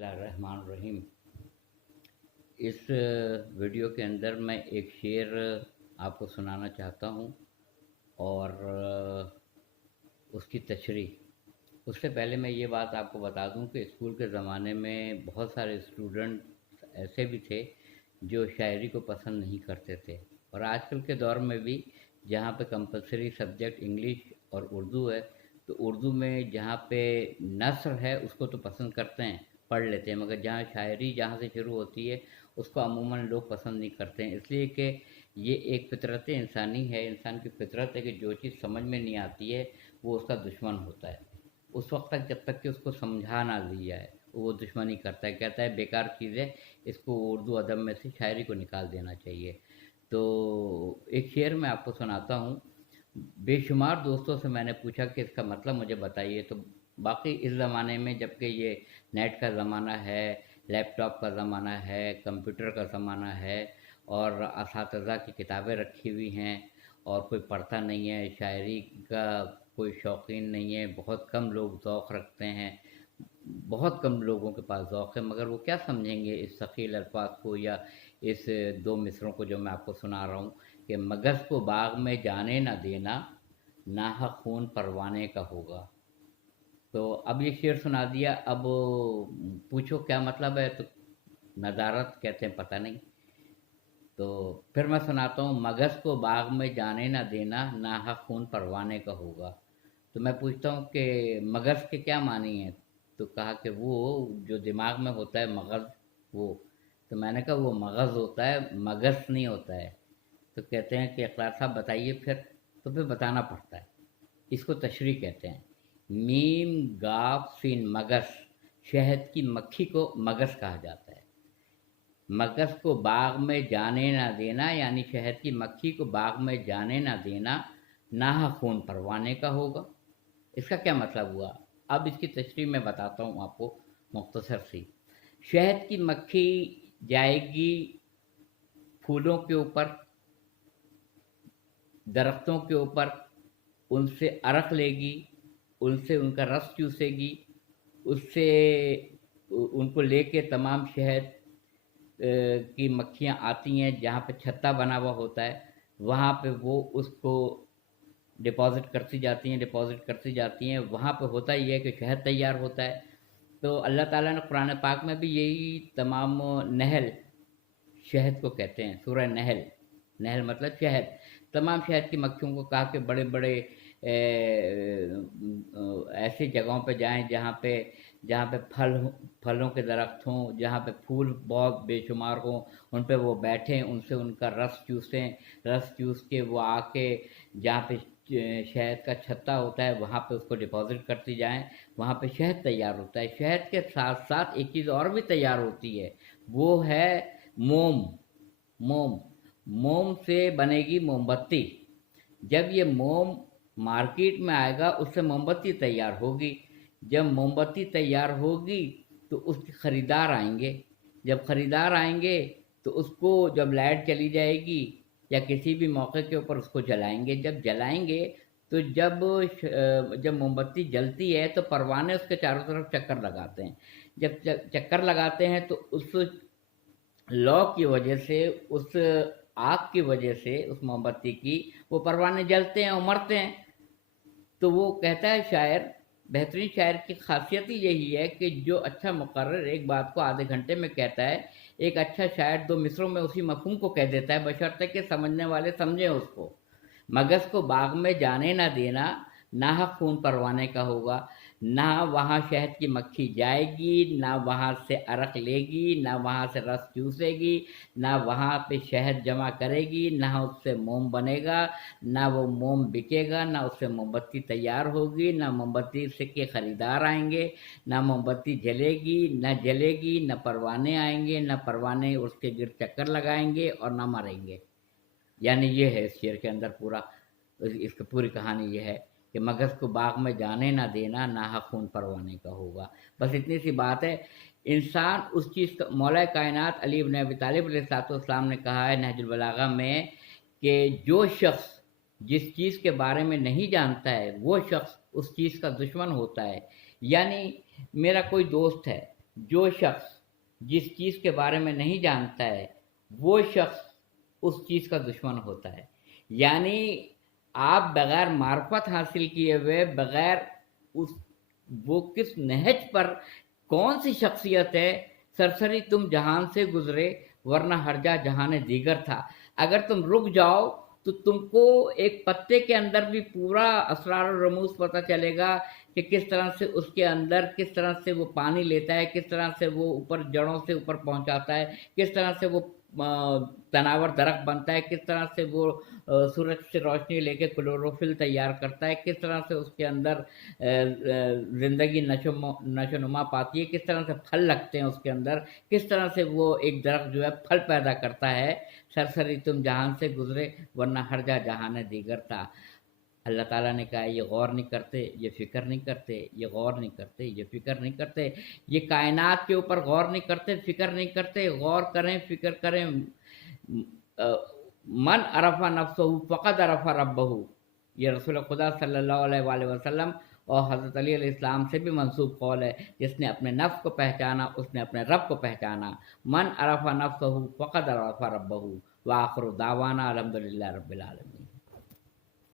बिस्मिल्लाहिर्रहमानिर्रहीम। इस वीडियो के अंदर मैं एक शेर आपको सुनाना चाहता हूँ और उसकी तशरीह। उससे पहले मैं ये बात आपको बता दूँ कि स्कूल के ज़माने में बहुत सारे स्टूडेंट ऐसे भी थे जो शायरी को पसंद नहीं करते थे, और आजकल के दौर में भी जहाँ पे कंपलसरी सब्जेक्ट इंग्लिश और उर्दू है, तो उर्दू में जहाँ पे नस्र है उसको तो पसंद करते हैं, पढ़ लेते हैं, मगर जहाँ शायरी जहाँ से शुरू होती है उसको अमूमन लोग पसंद नहीं करते हैं, इसलिए कि ये एक फितरत इंसानी है। इंसान की फितरत है कि जो चीज़ समझ में नहीं आती है वो उसका दुश्मन होता है। उस वक्त तक जब तक कि उसको समझा ना दी जाए वो दुश्मनी करता है, कहता है बेकार चीज़ है, इसको उर्दू अदब में से शायरी को निकाल देना चाहिए। तो एक शेर मैं आपको सुनाता हूँ। बेशुमार दोस्तों से मैंने पूछा कि इसका मतलब मुझे बताइए, तो बाकी इस ज़माने में जबकि ये नेट का ज़माना है, लैपटॉप का ज़माना है, कंप्यूटर का ज़माना है, और असातिज़ा की किताबें रखी हुई हैं और कोई पढ़ता नहीं है, शायरी का कोई शौकीन नहीं है, बहुत कम लोग ज़ौक़ रखते हैं, बहुत कम लोगों के पास ज़ौक़ है, मगर वो क्या समझेंगे इस सकील अल्फाज को या इस दो मिसरों को जो मैं आपको सुना रहा हूँ कि मगज़ को बाग में जाने न देना, नाहक खून परवाने का होगा। तो अब ये शेर सुना दिया, अब पूछो क्या मतलब है, तो नदारत कहते हैं, पता नहीं। तो फिर मैं सुनाता हूँ, मगज़ को बाग में जाने न देना, नाहक खून परवाने का होगा। तो मैं पूछता हूँ कि मगज़ के क्या मानी है, तो कहा कि वो जो दिमाग में होता है मगज़, वो। तो मैंने कहा वो मगज़ होता है, मगज़ नहीं होता है। तो कहते हैं कि इकरार साहब बताइए फिर। तो फिर बताना पड़ता है, इसको तशरीह कहते हैं। मीम गाफ सिन मगज़, शहद की मक्खी को मगज़ कहा जाता है। मगज़ को बाग में जाने ना देना, यानी शहद की मक्खी को बाग में जाने ना देना, नाहक खून परवाने का होगा। इसका क्या मतलब हुआ? अब इसकी तशरीह मैं बताता हूँ आपको मुख्तसर सी। शहद की मक्खी जाएगी फूलों के ऊपर, दरख्तों के ऊपर, उनसे अरक लेगी, उनसे उनका रस चूसेगी, उससे उनको लेके तमाम शहद की मक्खियाँ आती हैं जहाँ पे छत्ता बना हुआ होता है, वहाँ पे वो उसको डिपॉज़िट करती जाती हैं, डिपॉज़िट करती जाती हैं। वहाँ पे होता ये है कि शहद तैयार होता है। तो अल्लाह ताला ने कुरान पाक में भी यही तमाम नहल, शहद को कहते हैं, सूरह नहल, नहल मतलब शहद, तमाम शहद की मक्खियों को कहा कि बड़े बड़े ऐसी जगहों पे जाएं जहाँ पे फलों के दरख्त हों, जहाँ पे फूल बहुत बेशुमार हों, उन पे वो बैठें, उनसे उनका रस चूसें, रस चूस के वो आके जहाँ पे शहद का छत्ता होता है वहाँ पे उसको डिपॉज़िट करती जाएं, वहाँ पे शहद तैयार होता है। शहद के साथ साथ एक चीज़ और भी तैयार होती है, वो है मोम। मोम, मोम से बनेगी मोमबत्ती। जब ये मोम मार्केट में आएगा उससे मोमबत्ती तैयार होगी। जब मोमबत्ती तैयार होगी तो उसके ख़रीदार आएंगे। जब ख़रीदार आएंगे तो उसको जब लाइट चली जाएगी या किसी भी मौके के ऊपर उसको जलाएंगे। जब जलाएंगे तो जब मोमबत्ती जलती है तो परवाने उसके चारों तरफ चक्कर लगाते हैं। जब चक्कर लगाते हैं तो उस लौ की वजह से, उस आग की वजह से, उस मोमबत्ती की, वो परवाने जलते हैं और मरते हैं। तो वो कहता है शायर, बेहतरीन शायर की खासियत ही यही है कि जो अच्छा मुकर्रर एक बात को आधे घंटे में कहता है, एक अच्छा शायर दो मिसरों में उसी मफहूम को कह देता है, बशर्ते कि समझने वाले समझें उसको। मगज़ को बाग में जाने ना देना, नाहक खून परवाने का होगा। ना वहाँ शहद की मक्खी जाएगी, ना वहाँ से अरक लेगी, ना वहाँ से रस चूसेगी, ना वहाँ पे शहद जमा करेगी, ना उससे मोम बनेगा, ना वो मोम बिकेगा, ना उससे मोमबत्ती तैयार होगी, ना मोमबत्ती से के ख़रीदार आएंगे, ना मोमबत्ती जलेगी, ना परवाने आएंगे, ना परवाने उसके गिर्द चक्कर लगाएंगे और ना मरेंगे। यानी ये है इस शेर के अंदर पूरा, इसकी पूरी कहानी ये है कि मगज़ को बाग में जाने ना देना, नाहक खून परवाने का होगा। बस इतनी सी बात है। इंसान उस चीज़ का, मौला कायनात अली इब्न अबी तालिब अलैहिस्सलाम ने कहा है नहजुल बलागा में कि जो शख्स जिस चीज़ के बारे में नहीं जानता है वो शख्स उस चीज़ का दुश्मन होता है। यानी मेरा कोई दोस्त है جو شخص جس چیز کے بارے میں نہیں جانتا ہے وہ شخص اس چیز کا دشمن ہوتا ہے. یعنی آپ بغیر معرفت حاصل کیے ہوئے، بغیر اس وہ کس نہج پر، کون سی شخصیت ہے، سرسری تم جہان سے گزرے ورنہ ہر جا جہان دیگر تھا. اگر تم رک جاؤ تو تم کو ایک پتے کے اندر بھی پورا اسرار و رموز پتہ چلے گا کہ کس طرح سے اس کے اندر، کس طرح سے وہ پانی لیتا ہے، کس طرح سے وہ اوپر جڑوں سے اوپر پہنچاتا ہے، کس طرح سے وہ تناور درخت بنتا ہے، کس طرح سے وہ سورج سے روشنی لے کے کلوروفل تیار کرتا ہے، کس طرح سے اس کے اندر زندگی نشو نما پاتی ہے، کس طرح سے پھل لگتے ہیں اس کے اندر، کس طرح سے وہ ایک درخت جو ہے پھل پیدا کرتا ہے. سرسری تم جہان سے گزرے ورنہ ہر جا جہان دیگر تھا. اللہ تعالیٰ نے کہا یہ غور نہیں کرتے، یہ فکر نہیں کرتے، یہ غور نہیں کرتے، یہ فکر نہیں کرتے، یہ کائنات کے اوپر غور نہیں کرتے، فکر نہیں کرتے. غور کریں، فکر کریں. من عرف نفسہ فقد عرف ربہ، یہ رسول خدا صلی اللہ علیہ وآلہ وسلم اور حضرت علی علیہ السلام سے بھی منسوب قول ہے. جس نے اپنے نفس کو پہچانا اس نے اپنے رب کو پہچانا. من عرف نفسہ فقد عرف ربہ. وآخر دعوانا الحمدللہ رب العالمین.